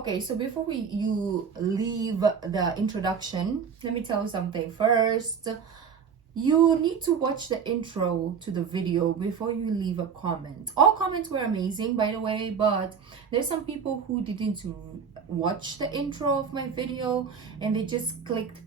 Okay, so before you leave the introduction, let me tell you something first. You need to watch the intro to the video before you leave a comment. All comments were amazing, by the way, but there's some people who didn't watch the intro of my video and they just clicked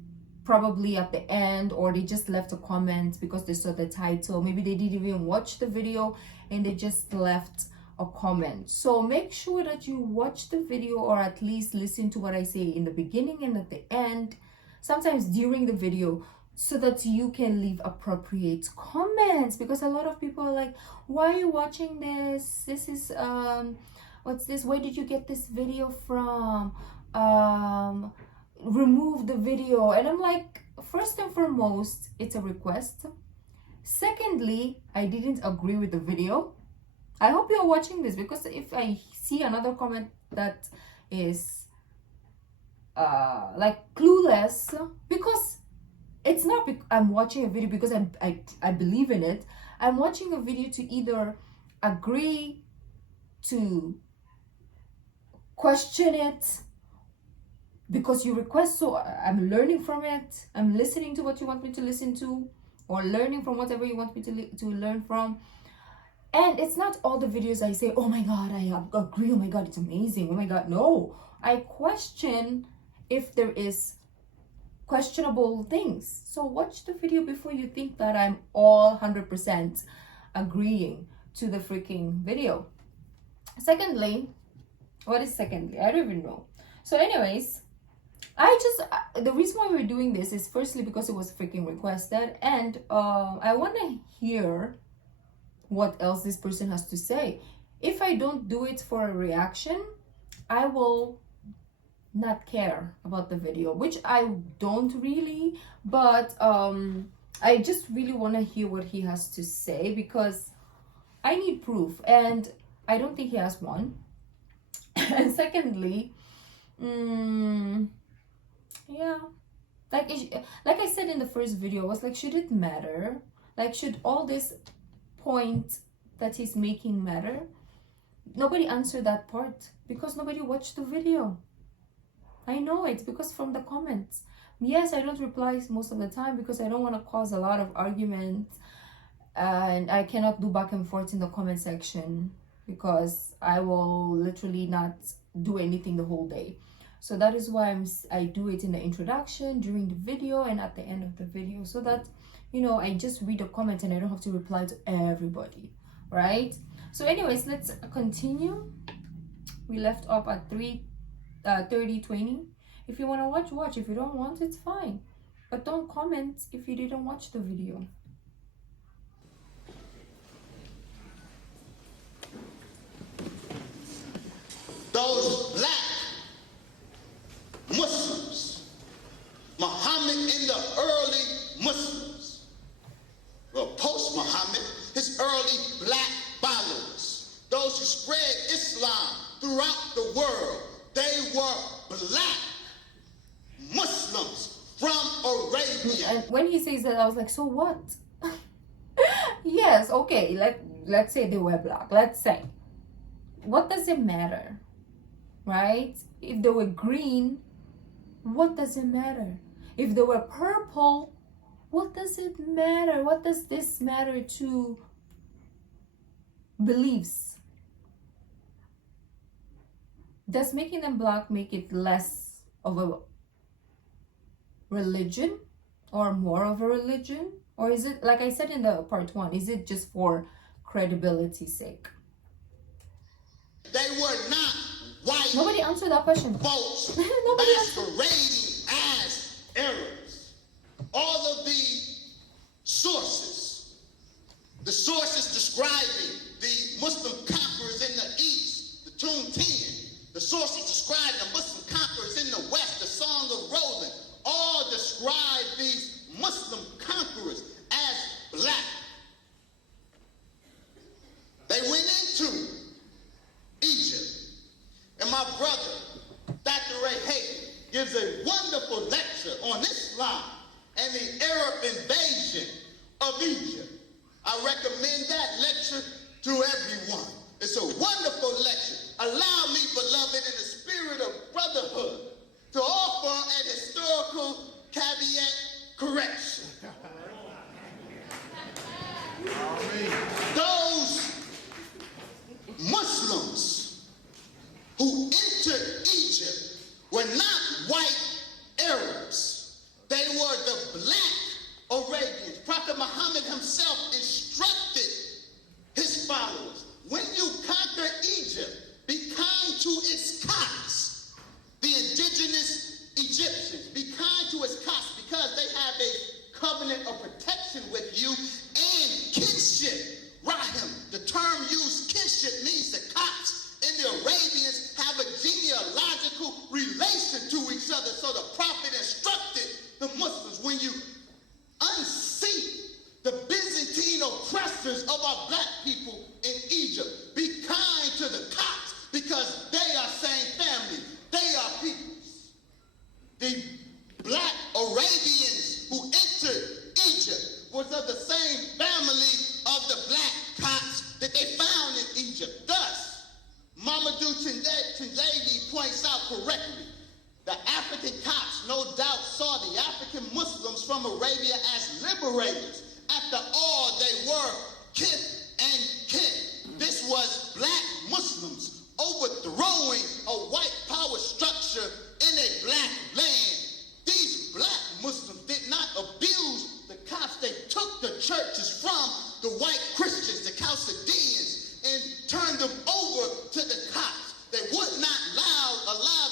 probably at the end, or they just left a comment because they saw the title. Maybe they didn't even watch the video and they just left a comment. So make sure that you watch the video, or at least listen to what I say in the beginning and at the end, sometimes during the video, so that you can leave appropriate comments. Because a lot of people are like, why are you watching this? This is what's this? Where did you get this video from? Remove the video. And I'm like, first and foremost, it's a request. Secondly, I didn't agree with the video. I hope you're watching this, because if I see another comment that is like clueless, because it's not I'm watching a video because I believe in it. I'm watching a video to either agree, to question it, because you request, so I'm learning from it. I'm listening to what you want me to listen to, or learning from whatever you want me to learn from. And it's not all the videos I say, oh my God, I agree, oh my God, it's amazing, oh my God. No, I question if there is questionable things. So watch the video before you think that I'm all 100% agreeing to the freaking video. Secondly, what is secondly? I don't even know. So anyways, the reason why we're doing this is firstly because it was freaking requested, and I want to hear what else this person has to say. If I don't do it for a reaction, I will not care about the video, which I don't really, but I just really want to hear what he has to say, because I need proof and I don't think he has one. And secondly, yeah, like I said in the first video, I was like, should it matter? Like, should all this point that he's making matter? Nobody answered that part because nobody watched the video. I know it because from the comments. Yes, I don't reply most of the time because I don't want to cause a lot of arguments, and I cannot do back and forth in the comment section because I will literally not do anything the whole day. So that is why I do it in the introduction, during the video, and at the end of the video, so that, you know, I just read a comment and I don't have to reply to everybody, right? So anyways, let's continue. We left off at 30:20. If you want to watch. If you don't want, it's fine, but don't comment if you didn't watch the video. Those black Muslims, Muhammad in the early Muslims, well, post-Muhammad, his early black followers, those who spread Islam throughout the world, they were black Muslims from Arabia. And when he says that, I was like, so what? Yes, okay, let's say they were black. Let's say. What does it matter? Right? If they were green, what does it matter? If they were purple, what does it matter? What does this matter to beliefs? Does making them black make it less of a religion or more of a religion? Or is it, like I said in the part 1, is it just for credibility's sake? They were not white. Nobody answered that question. Folks Nobody masquerading as Arabs. All of the sources describing the Muslim conquerors in the east, the Tomb 10, the sources describing the Muslim conquerors in the west, the Song of Roland, all describe these Muslim conquerors as black. They went into Egypt, and my brother, Dr. Ray Hayden, gives a wonderful lecture on Islam and the Arab invasion of Egypt. I recommend that lecture to everyone. It's a wonderful lecture. Allow me, beloved, in the spirit of entered Egypt were not white Arabs. They were the black Arabians. Prophet Muhammad himself instructed his followers, when you conquer Egypt, be kind to its Copts, the indigenous Egyptians. Be kind to its Copts because they have a covenant of protection with you and kinship. Rahim, the term used, kinship, means the Copts and the Arabians have a genealogical relation to each other. So the prophet instructed the Muslims, when you unseat the Byzantine oppressors of our black people in Egypt, be kind to the Copts because they are same family. They are peoples. The black Arabians who entered Egypt was of the same family of the black Copts that they found in Egypt. Thus, Mamadou Tindley points out correctly, the African Copts no doubt saw the African Muslims from Arabia as liberators. After all, they were kith and kin. This was black Muslims overthrowing a white power structure in a black land. These black Muslims did not abuse the Copts. They took the churches from the white Christians, the Chaldeans, and turned them over to the Copts. They would not allow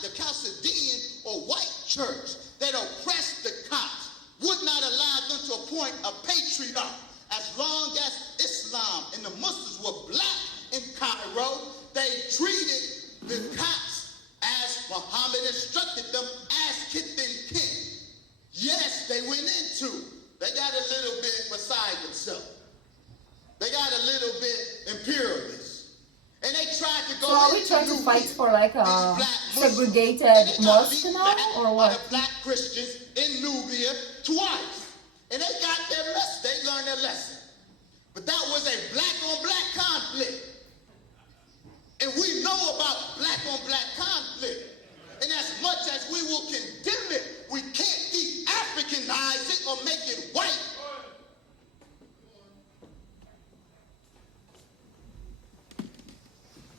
the Chaldean or white church that oppressed the Copts, would not allow them to appoint a patriarch. As long as Islam and the Muslims were black in Cairo, they treated the Copts as Muhammad instructed them, as kith and kin. Yes, they got a little bit beside themselves. They got a little bit imperialist. And they tried to go. So are we trying to fight for like a segregated mosque now, or what? The black Christians in Nubia twice. And they got their lesson. They learned their lesson. But that was a black on black conflict. And we know about black on black conflict. And as much as we will condemn it, we can't de-Africanize it or make it white.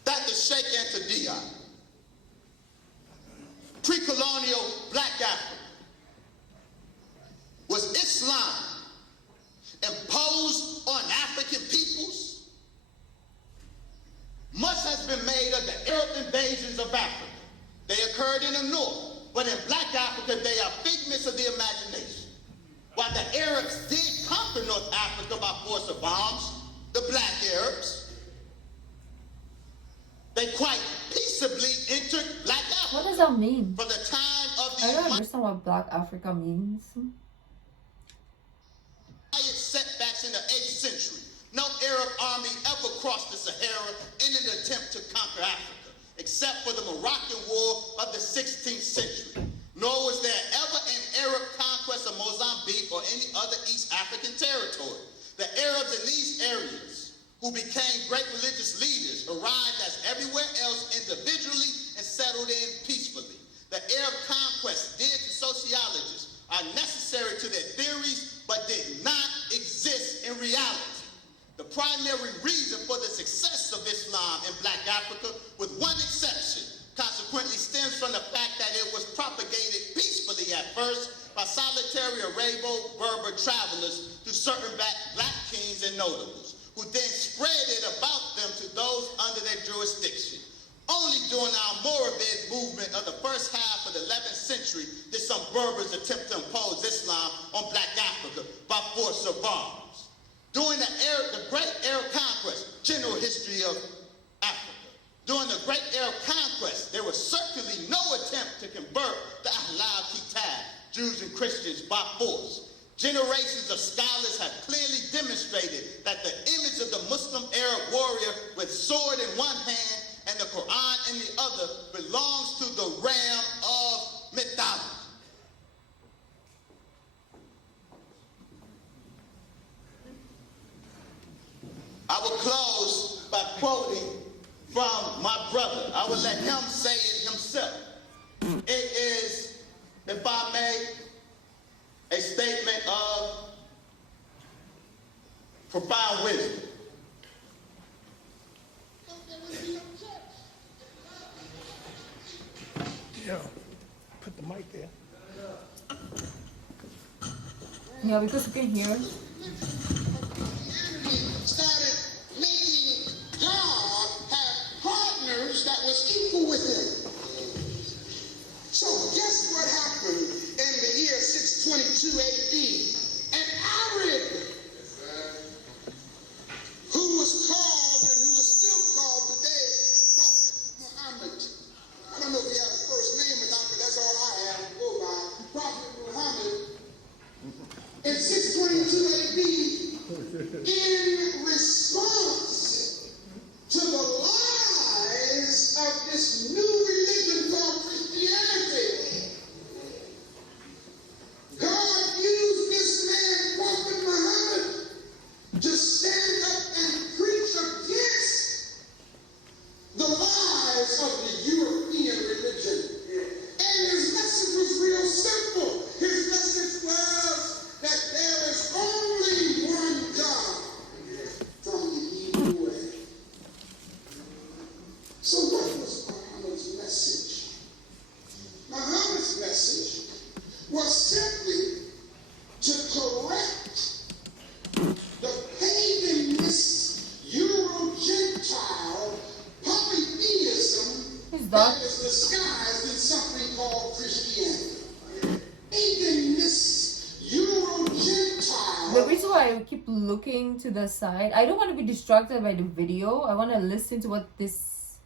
Dr. Sheikh Anta pre-colonial black Africa. Was Islam imposed on African peoples? Much has been made of the Arab invasions of Africa. They occurred in the north, but in black Africa, they are figments of the imagination. While the Arabs did conquer North Africa by force of arms, the black Arabs, they quite peaceably entered black Africa. What does that mean? From the time of the I don't understand what black Africa means. setbacks in the 8th century. No Arab army ever crossed the Sahara in an attempt to conquer Africa, except for the Moroccan War of the 16th century. Nor was there ever an Arab conquest of Mozambique or any other East African territory. The Arabs in these areas, who became great religious leaders, arrived as everywhere else individually and settled in peacefully. The Arab conquest did to sociologists are necessary to their theories, but did not exist in reality. The primary reason for the success of Islam in black Africa, with one exception, consequently stems from the fact that it was propagated peacefully at first by solitary Arabo-Berber travelers to certain black kings and notables, who then spread it about them to those under their jurisdiction. Only during our Moravid movement of the first half of the 11th century did some Berbers attempt to impose Islam on black Africa by force of arms. During the Great Arab Conquest, general history of Africa, during the Great Arab Conquest, there was certainly no attempt to convert the Ahlul Kitab, Jews and Christians, by force. Generations of scholars have clearly demonstrated that the image of the Muslim Arab warrior with sword in one hand and the Qur'an in the other belongs to the realm of mythology. I will close by quoting from my brother. I will let him say it himself. It is, if I may, a statement of profound wisdom. Yeah. Put the mic there. Yeah, because you can hear. Started making God have partners that was equal with him. So guess what happened in the year 622 AD? An Arab who was called and who is still called today Prophet Muhammad. I don't know if he had a first name or not, but that's all I have to go by. Prophet Muhammad in 622 AD, in response to the lies of this new religion called Christianity, God used this man, Prophet Muhammad, to stand up and preach against the lies of the European religion. And his message was real simple. His message was that there is only one God from the Hebrew way. So what was Muhammad's message? Muhammad's message was simply to correct the paganist Euro-Gentile polytheism Who's that that? is disguised in something called Christianity. Paganist Euro-Gentile. The reason why I keep looking to the side, I don't want to be distracted by the video. I want to listen to what this.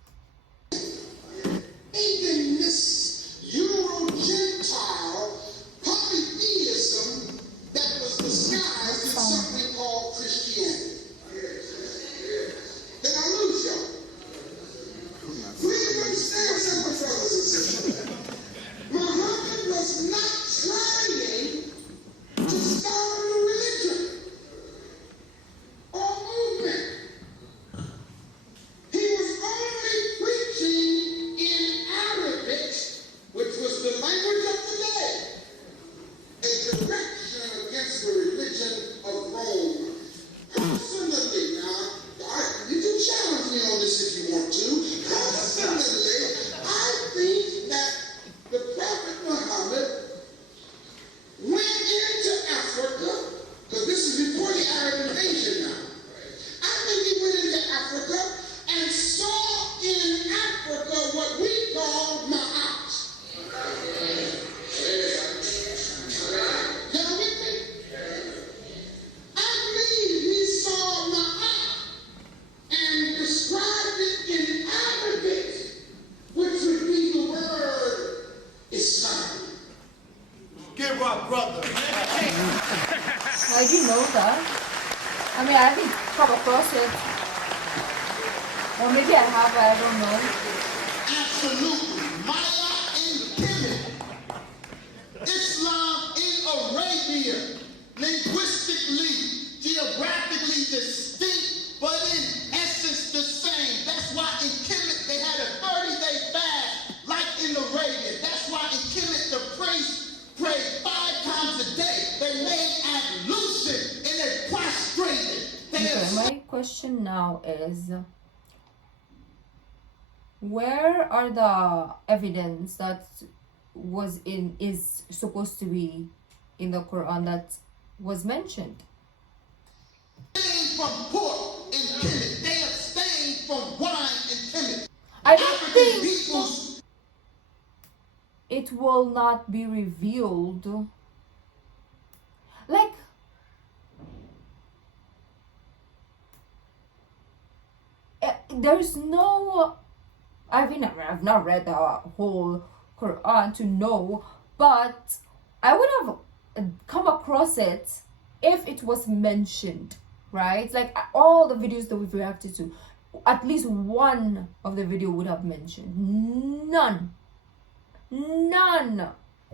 Paganist Euro-Gentile polytheism that was disguised in something called Christianity. Did I lose y'all? Please understand something, brothers and sisters. Muhammad was not trying to start a new religion or movement. He was only preaching in Arabic, which was the language of the day, a direction against the religion of Rome. Personally, now, you can challenge me on this if you want to. Personally, I think that the Prophet Muhammad went into Africa, because this is before the Arab invasion now. I think he went into Africa and saw in Africa what we call ma'at. Y'all with me? I believe he saw ma'at and described it in Arabic, which would be the word Islam. Give our brother. I do know that. I mean, I haven't come across it. Or maybe I have, I don't know. Absolutely. Maya in Kemet. Islam in Arabia. Linguistically, geographically distinct, but in essence the same. That's why in Kemet they had a 30-day fast, like in Arabia. That's why in Kemet the priests prayed 5 times a day. They laid at lucid and they prostrated. Okay, my question now is, where are the evidence that is supposed to be in the Quran that was mentioned? Abstained from pork and Kemet. They abstained from wine and Kemet. I don't African think peoples. it will not be revealed. Like, there's no. I've not read the whole Quran to know, but I would have come across it if it was mentioned, right? Like all the videos that we've reacted to, at least one of the video would have mentioned. None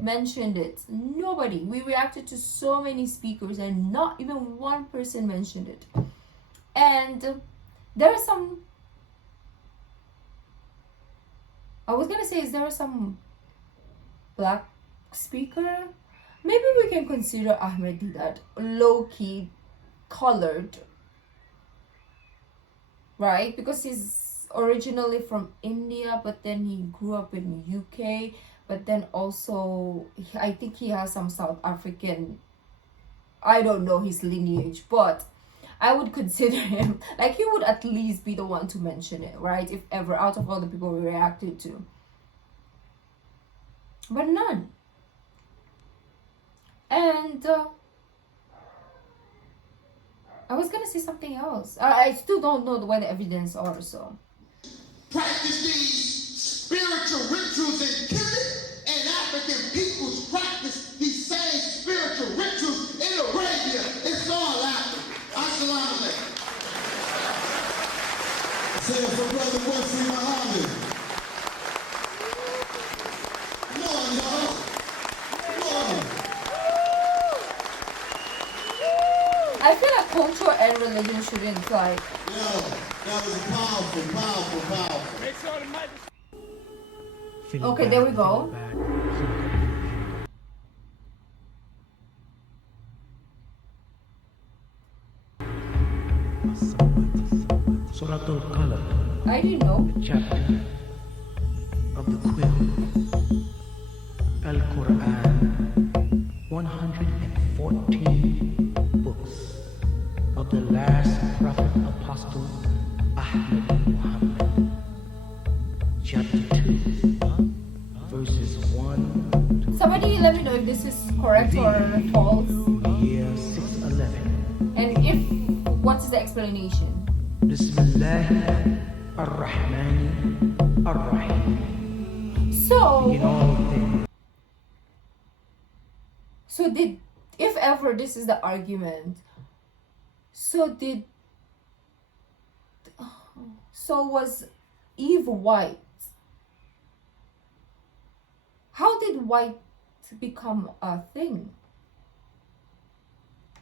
mentioned it. Nobody. We reacted to so many speakers and not even one person mentioned it. And there are some, I was gonna say, is there some black speaker? Maybe we can consider Ahmed deedat low-key colored, right? Because he's originally from India, but then he grew up in UK. but then also I think he has some South African, I don't know his lineage, but I would consider him, like, he would at least be the one to mention it, right? If ever, out of all the people we reacted to. But none. And I was gonna say something else. I still don't know where the evidence are, so. Practice these spiritual rituals in Kemet, and African peoples practice these same spiritual rituals in Arabia. It's all African. Assalamu alaikum. Say it for Brother Wesley Muhammad. Come on, y'all. Come on. I feel like culture and religion shouldn't, like. Yo, that was powerful. Okay, there we go. Surah Al-Qalam, I didn't know. chapter of the quill. Al-Qur'an, 114 books of the last prophet apostle Ahmed Muhammad. Chapter 2, verses 1 Somebody let me know if this is correct or false. to the year 611. And if, what is the explanation? Bismillah ar-Rahman ar-Rahim. So, In all things. so did, if ever this is the argument, so was Eve white? How did white become a thing?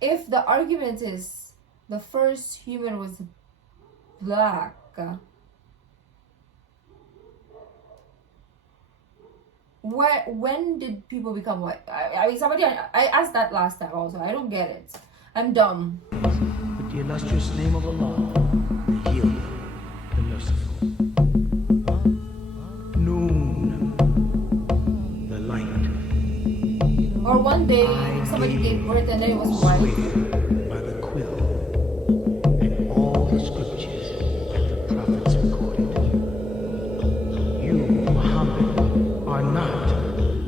If the argument is the first human was black, when did people become white? I mean, I asked that last time also. I don't get it. I'm dumb. With the illustrious name of Allah, the Healer, the Merciful. Noon, the light. Or one day somebody gave birth and then it was white. By the quill and all the scriptures that the prophets recorded. You, Muhammad, are not,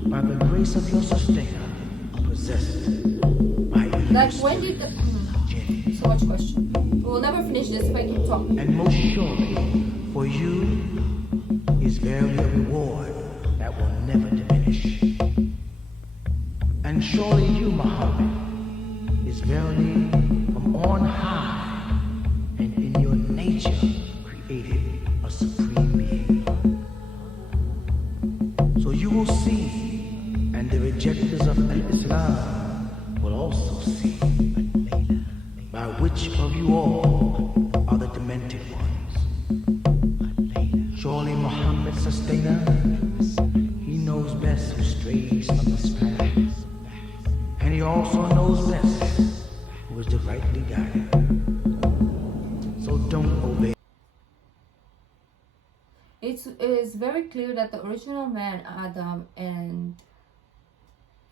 by the grace of your sustainer, possessed by evil Like when did the jinn. so much question. We'll never finish this if I keep talking. And most surely, for you is verily a reward that will never diminish. And surely you, Muhammad, is verily from on high, and in your nature created a supreme being. So you will see, and the rejectors of Al-Islam will also see, by which of you all are the demented ones. Surely Muhammad's sustainer, he knows best who strays from this path. And he also knows best who is the rightly guided. So don't obey. It is very clear that the original man, Adam, and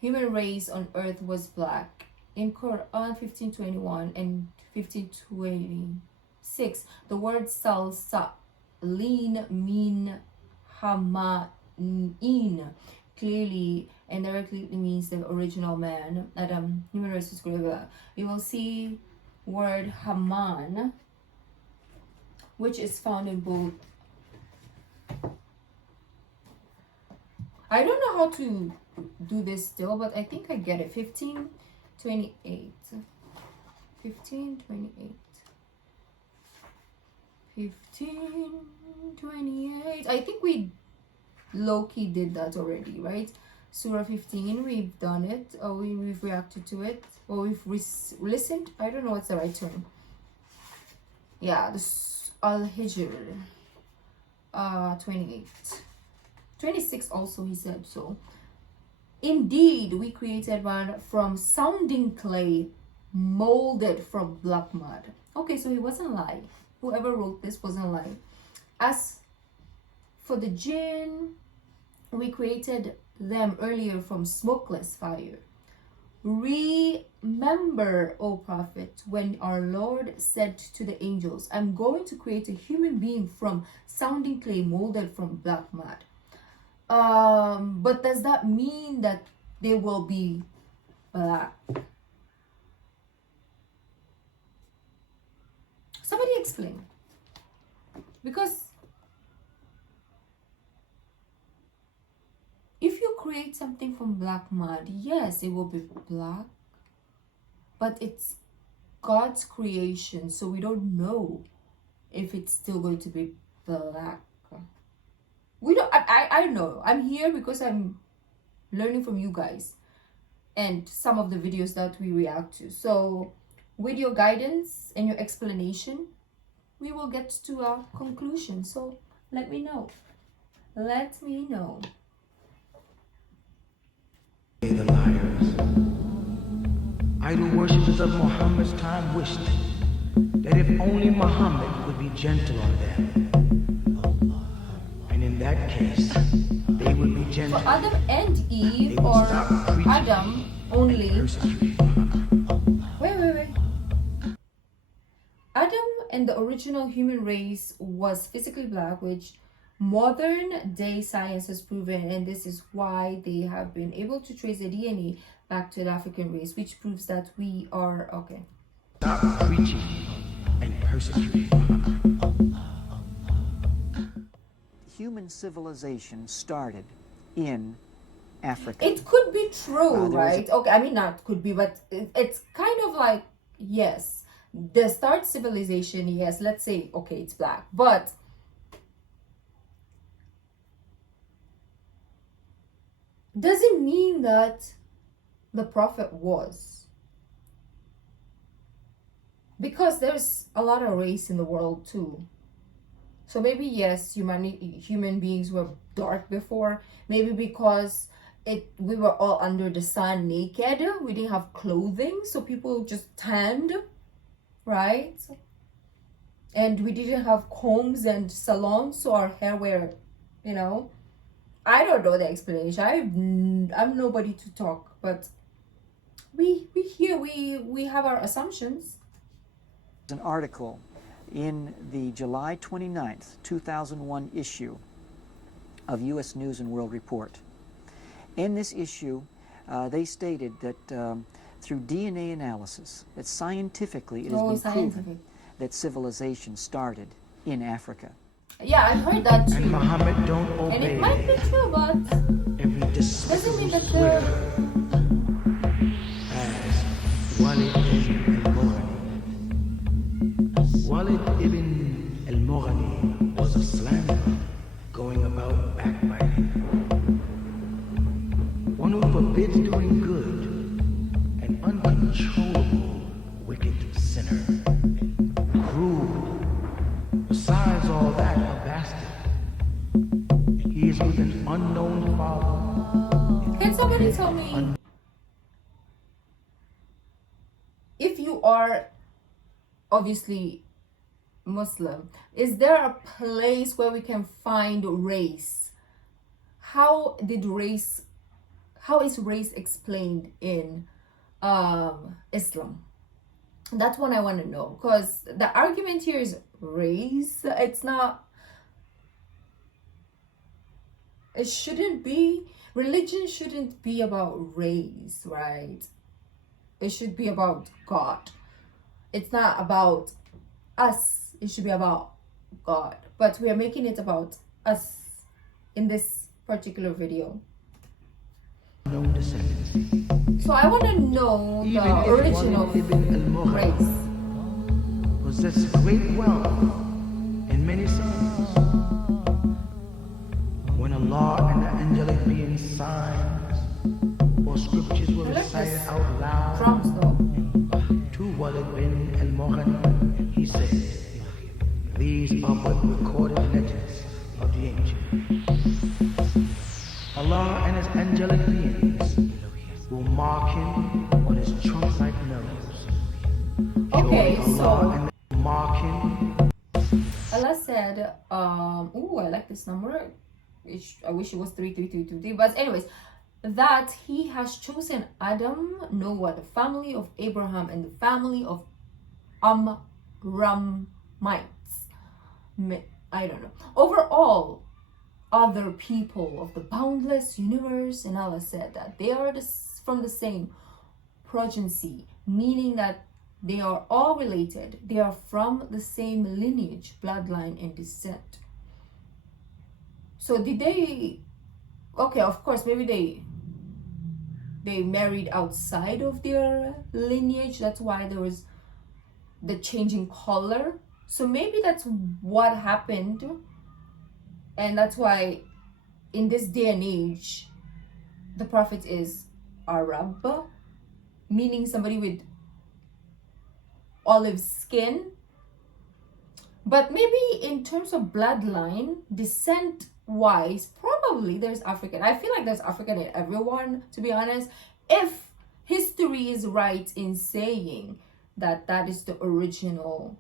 human race on earth was black. In Qur'an 15:21 and 15:26, the word salsalin mean hamaa clearly and directly means the original man, Adam, human race was greater. We will see word Haman, which is found in both. I don't know how to do this still, but I think I get it. 15:28. 15:28. 15:28. I think we low-key did that already, right? Surah 15, we've done it. Or we've reacted to it. Or we've listened. I don't know what's the right term. Yeah, this Al-Hijr. 28. 26 also, he said so. Indeed, we created one from sounding clay, molded from black mud. Okay, so he wasn't lying. Whoever wrote this wasn't lying. As for the jinn, we created them earlier from smokeless fire. Remember, O Prophet, when our Lord said to the angels, I'm going to create a human being from sounding clay molded from black mud. But does that mean that they will be black? Somebody explain. Because if you create something from black mud, yes, it will be black, but it's God's creation, so we don't know if it's still going to be black. We don't. I know. I'm here because I'm learning from you guys and some of the videos that we react to. So with your guidance and your explanation, we will get to a conclusion. So let me know. Let me know. The liars. Idol worshippers of Muhammad's time wished that if only Muhammad would be gentle on them. And in that case, they would be gentle. For Adam and Eve, or Adam only. Wait. Adam and the original human race was physically black, which modern day science has proven, and this is why they have been able to trace the DNA back to the African race, which proves that we are okay. Stop preaching and persecuting. Human civilization started in Africa. It could be true, right? Okay, I mean, not could be, but it's kind of like, yes, the start civilization, yes, let's say, okay, it's black, but doesn't mean that the prophet was, because there's a lot of race in the world too. So maybe yes, human beings were dark before, maybe because we were all under the sun naked, we didn't have clothing, so people just tanned, right? And we didn't have combs and salons, so our hair were, I don't know the explanation. I'm nobody to talk, but we have our assumptions. An article in the July 29th, 2001 issue of U.S. News and World Report. In this issue, they stated that through DNA analysis, that scientifically it has been proven that civilization started in Africa. Yeah, I've heard that too. And Muhammad don't obey. And it might be true, but every doesn't mean that swear as Walid ibn al-Mughani was a slanderer going about backbiting. One who forbids doing good, an uncontrollable wicked sinner, rude. Besides all that, a bastard. He is with an unknown father. can somebody tell me, if you are obviously Muslim, is there a place where we can find race? How is race explained in Islam? That's what I want to know, because the argument here is race. Religion shouldn't be about race, right? It should be about God. It's not about us. It should be about God. But we are making it about us in this particular video. No descendants. So I want to know the origin of race. Possess great wealth and many sons. When Allah and the angelic being signs or scriptures were recited out loud Drums though. to Walid bin al-Mughani, he said, these are but recorded legends of the ancients. Allah and his angelic beings will mark him on his trunk-like nose. Okay, Surely so Allah and they will mark him. Allah said, I like this number. I wish it was 33323, but anyways, that he has chosen Adam, Noah, the family of Abraham, and the family of Amramites. I don't know. Over all other people of the boundless universe, and Allah said that they are from the same progeny, meaning that they are all related. They are from the same lineage, bloodline, and descent. So did they? Okay, of course, maybe they married outside of their lineage. That's why there was the changing color. So maybe that's what happened, and that's why in this day and age the prophet is Arab, meaning somebody with olive skin. But maybe in terms of bloodline, descent wise, probably there's African. I feel like there's African in everyone, to be honest, if history is right in saying that that is the original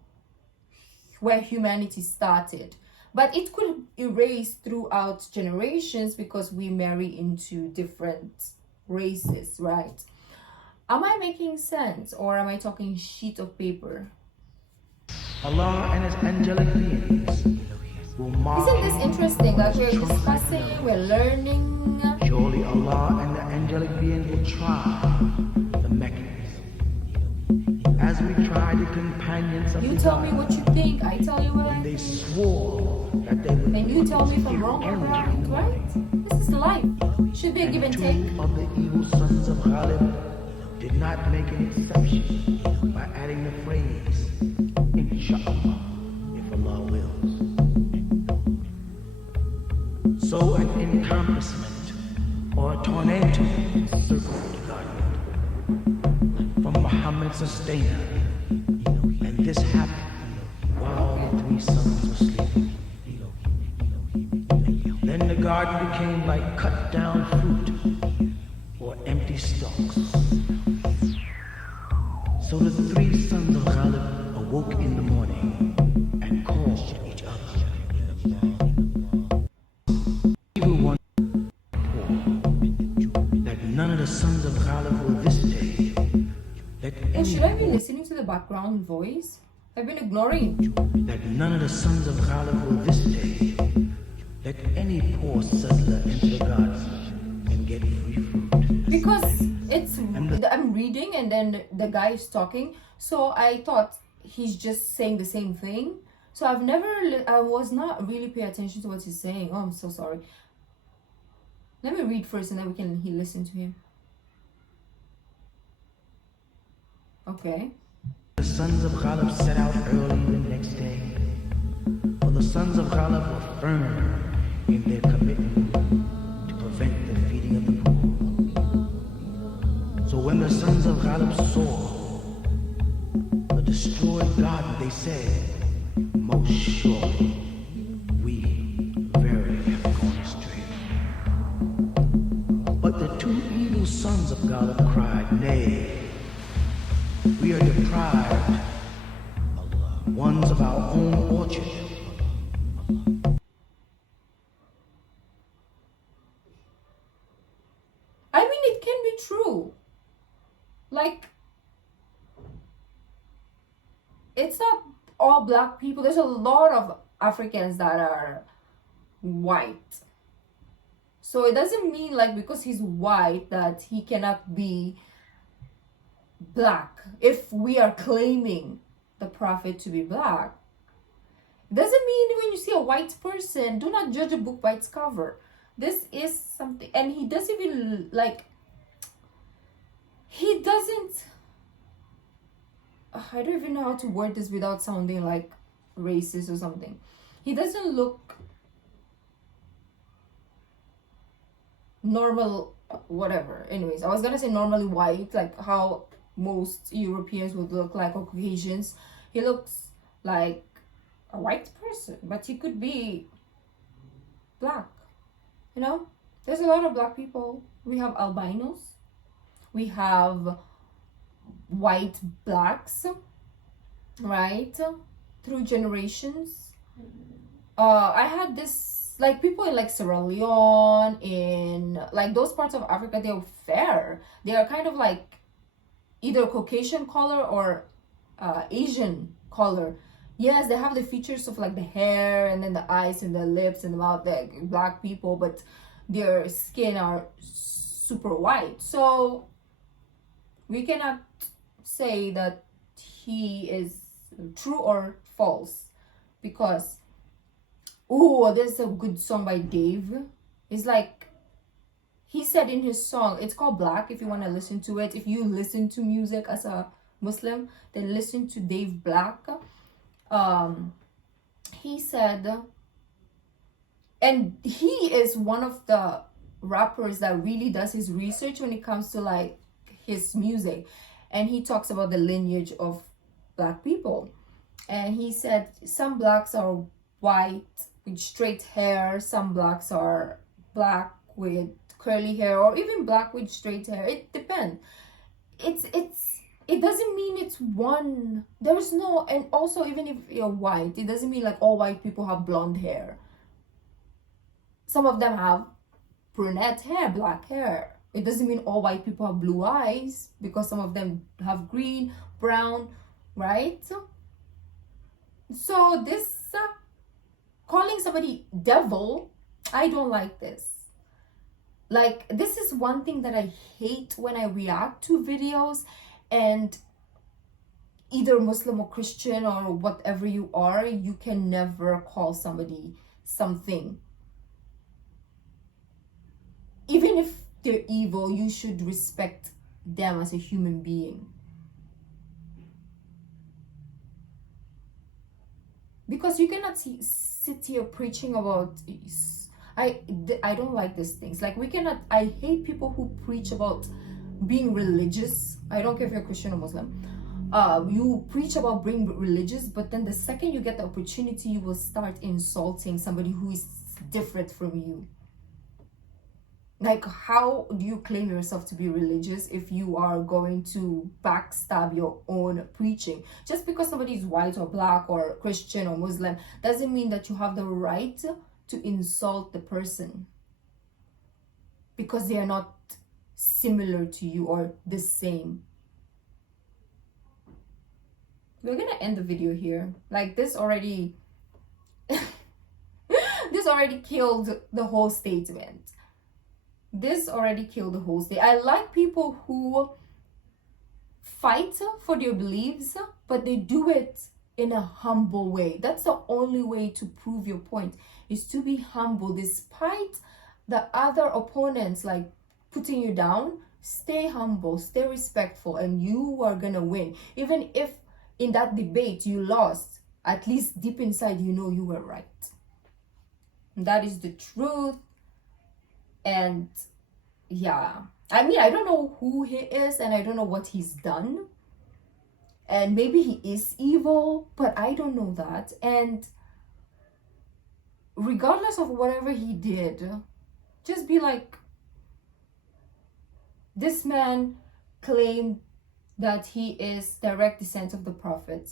where humanity started. But it could erase throughout generations because we marry into different races, right? Am I making sense, or am I talking sheet of paper? Allah and His angelic beings will march. Isn't this interesting that we're discussing, we're learning? Surely Allah and the angelic beings will try the Meccans. As we try the companions of You the tell me God, what you think, I tell you what I they think. swore that they would And you tell me if I'm wrong or only right, right? This is life. Should be a give and two take. of the evil sons of Ghalib did not make an exception by adding the phrase, Inshallah, if Allah wills. So an encompassment or a tornado circled the garden from Muhammad's sustainer, and this happened while the three sons were sleeping. Then the garden became like cut down fruit or empty stalks. So the three sons of Ghalib awoke in the morning and called each other. Evil one that none of the sons of Ghalib will this day let And any should I be listening to the background voice? I've been ignoring it. that none of the sons of Ghalib will this day let any poor settler enter the garden and get free fruit. Because I'm reading and then the guy is talking, so I thought he's just saying the same thing. So I was not really paying attention to what he's saying. Oh, I'm so sorry. Let me read first and then we can listen to him. Okay. The sons of Ghalib set out early the next day, for the sons of Ghalib were firm in their commitment to prevent the feeding of the poor. So when the sons of Ghalib saw the destroyed garden, they said, most surely we verily have gone astray. But the two evil sons of Ghalib cried, nay, we are deprived, ones of our own orchard. I mean, it can be true. Like, it's not all black people. There's a lot of Africans that are white. So it doesn't mean like because he's white that he cannot be black. If we are claiming the prophet to be black, it doesn't mean when you see a white person, do not judge a book by its cover. This is something, and he doesn't even like, he doesn't, I don't even know how to word this without sounding like racist or something. He doesn't look normal, whatever. Anyways, I was gonna say normally white, like how most Europeans would look like, or Caucasians. He looks like a white person, but he could be black. You know, there's a lot of black people. We have albinos, we have white blacks, right? Through generations. I had this Like people in like Sierra Leone, in like those parts of Africa, they're fair. They are kind of like either Caucasian color or Asian color. Yes, they have the features of like the hair and then the eyes and the lips and the mouth, like black people, but their skin are super white. So we cannot say that he is true or false, because there's a good song by Dave. It's like he said in his song, it's called Black. If you want to listen to it, if you listen to music as a Muslim, then listen to Dave Black. He said, and he is one of the rappers that really does his research when it comes to like his music, and he talks about the lineage of black people. And he said some blacks are white with straight hair, some blacks are black with curly hair, or even black with straight hair. It depends. It doesn't mean it's one. There's no, and also even if you're white, it doesn't mean like all white people have blonde hair. Some of them have brunette hair, black hair. It doesn't mean all white people have blue eyes, because some of them have green, brown, right? So this calling somebody devil, I don't like this. Like, this is one thing that I hate when I react to videos, and either Muslim or Christian or whatever you are, you can never call somebody something. Even if they're evil, you should respect them as a human being. Because you cannot sit here preaching about, I don't like these things. Like, we cannot, I hate people who preach about being religious. I don't care if you're Christian or Muslim. You preach about being religious, but then the second you get the opportunity, you will start insulting somebody who is different from you. Like, how do you claim yourself to be religious if you are going to backstab your own preaching? Just because somebody is white or black or Christian or Muslim doesn't mean that you have the right to insult the person, because they are not similar to you or the same. We're gonna end the video here. Like, this already this already killed the whole statement. This already killed the whole state. I like people who fight for their beliefs, but they do it in a humble way. That's the only way to prove your point, is to be humble. Despite the other opponents like putting you down, stay humble, stay respectful, and you are gonna win. Even if in that debate you lost, at least deep inside you know you were right. And that is the truth. And yeah, I mean, I don't know who he is, and I don't know what he's done, and maybe he is evil, but I don't know that. And regardless of whatever he did, just be like, this man claimed that he is direct descent of the prophet.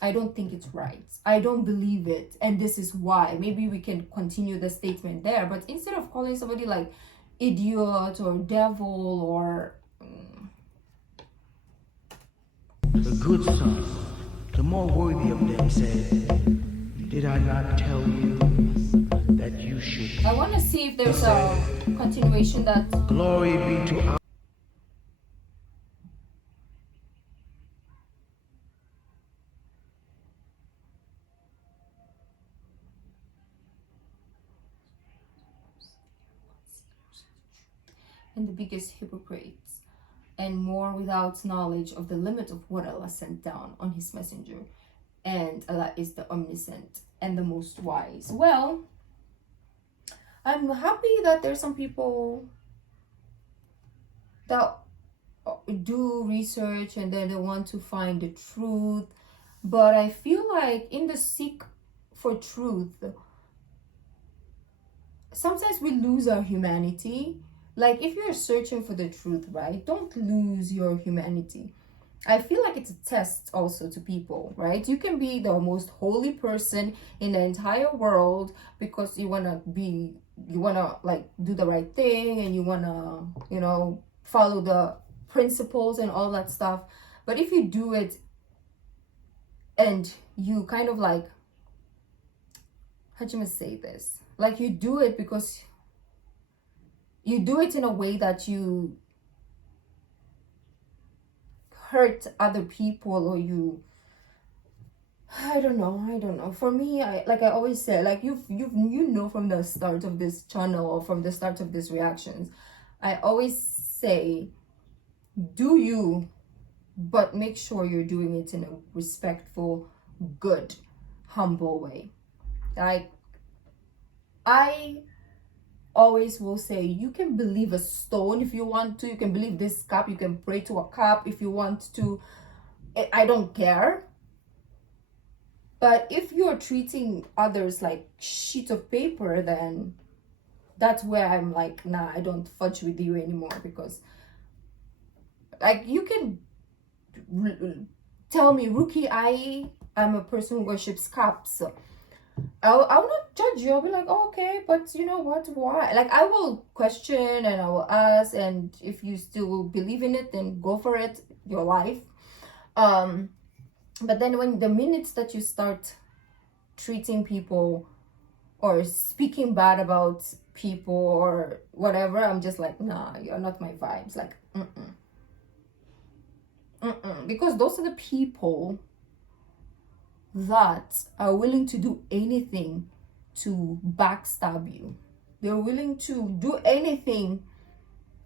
I don't think it's right. I don't believe it, and this is why. Maybe we can continue the statement there, but instead of calling somebody like idiot or devil or The good son, the more worthy of them, said, "Did I not tell you that you should?" I want to see if there's a continuation that Glory be to our and the biggest hypocrites, and more without knowledge of the limit of what Allah sent down on his messenger. And Allah is the omniscient and the most wise. Well, I'm happy that there's some people that do research and then they want to find the truth. But I feel like in the seek for truth, sometimes we lose our humanity. Like, if you're searching for the truth, right, don't lose your humanity. I feel like it's a test also to people, right? You can be the most holy person in the entire world because you want to like do the right thing, and you want to, follow the principles and all that stuff. But if you do it and you kind of like, how do you say this? Like, you do it because you do it in a way that you hurt other people, or I don't know. For me, I always say, like, you from the start of this channel, or from the start of this reactions, I always say, do you, but make sure you're doing it in a respectful, good, humble way. Like, I always will say, you can believe a stone if you want to, you can believe this cup, you can pray to a cup if you want to, I don't care. But if you're treating others like sheets of paper, then that's where I'm like, nah, I don't fudge with you anymore. Because, like, you can tell me, Ruki, I'm a person who worships cups. I'll not judge you. I'll be like, oh, okay, but you know what? Why? Like, I will question and I will ask, and if you still believe in it, then go for it. Your life. But then when the minutes that you start treating people or speaking bad about people or whatever, I'm just like, nah, you're not my vibes. Like, because those are the people that are willing to do anything to backstab you. They're willing to do anything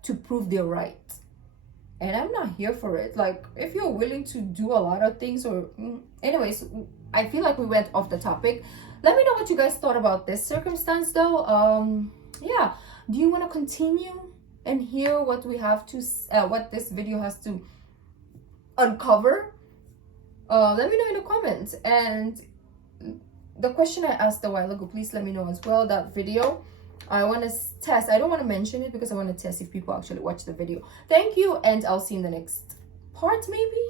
to prove they're right. And I'm not here for it. Like, if you're willing to do a lot of things, or anyways, I feel like we went off the topic. Let me know what you guys thought about this circumstance, though. Yeah, do you want to continue and hear what we have to what this video has to uncover? Let me know in the comments. And the question I asked a while ago, please let me know as well. That video, I want to test. I don't want to mention it because I want to test if people actually watch the video. Thank you, and I'll see you in the next part, maybe.